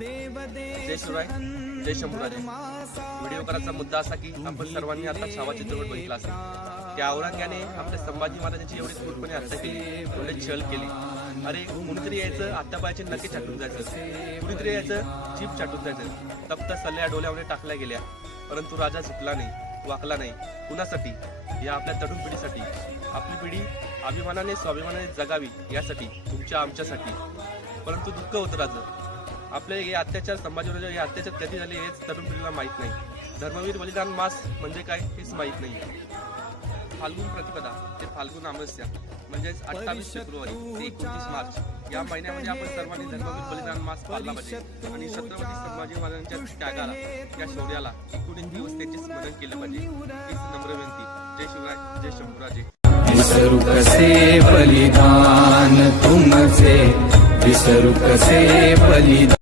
जय शिवराय, जय Shambhuraje. Video करायचा मुद्दा असा की आपण सर्वांनी आता छावाची चळवळ बघितला असेल. त्या औरंग्याने आपल्या संभाजी महाराजांची एवढी क्रूरपणे हत्या केली, एवढे छळ केली. अरे कुणीतरी यायचं, आत्ताबाईचे नक्की छाटून जायचं, कुणीतरी यायचं, जीप छाटून जायचं. तप्त सल्ल्या डोल्यामध्ये टाकल्या गेल्या, परंतु राजा झुकला नाही, वाकला नाही. कुणासाठी? या आपल्या तरुण पिढीसाठी. आपली पिढी अभिमानाने स्वाभिमानाने जगावी यासाठी, तुमच्या आमच्यासाठी. परंतु दुःख होतं राजा, आपले हे अत्याचार, संभाजीवर हे अत्याचार कधी झाले हेच तरुण पिढीला माहीत नाही. धर्मवीर बलिदान मास म्हणजे काय हेच माहीत नाही. फाल्गुन प्रतिपदा ते फाल्गुन अमावस्या म्हणजेच 28 फेब्रुवारी ते 29 मार्च या महिन्यामध्ये आपण सर्वांनी धर्मवीर बलिदान मास पाळला पाहिजे आणि छत्रपती संभाजी महाराजांच्या त्यागाला, या शौर्याला 19 दिवस त्यांचे स्मरण केलं पाहिजे. हीच नम्र विनंती. जय शिवराय, जय शंभूराजे. विसरू कसे बलिदान तुमचे, विसरू कसे बलिदान.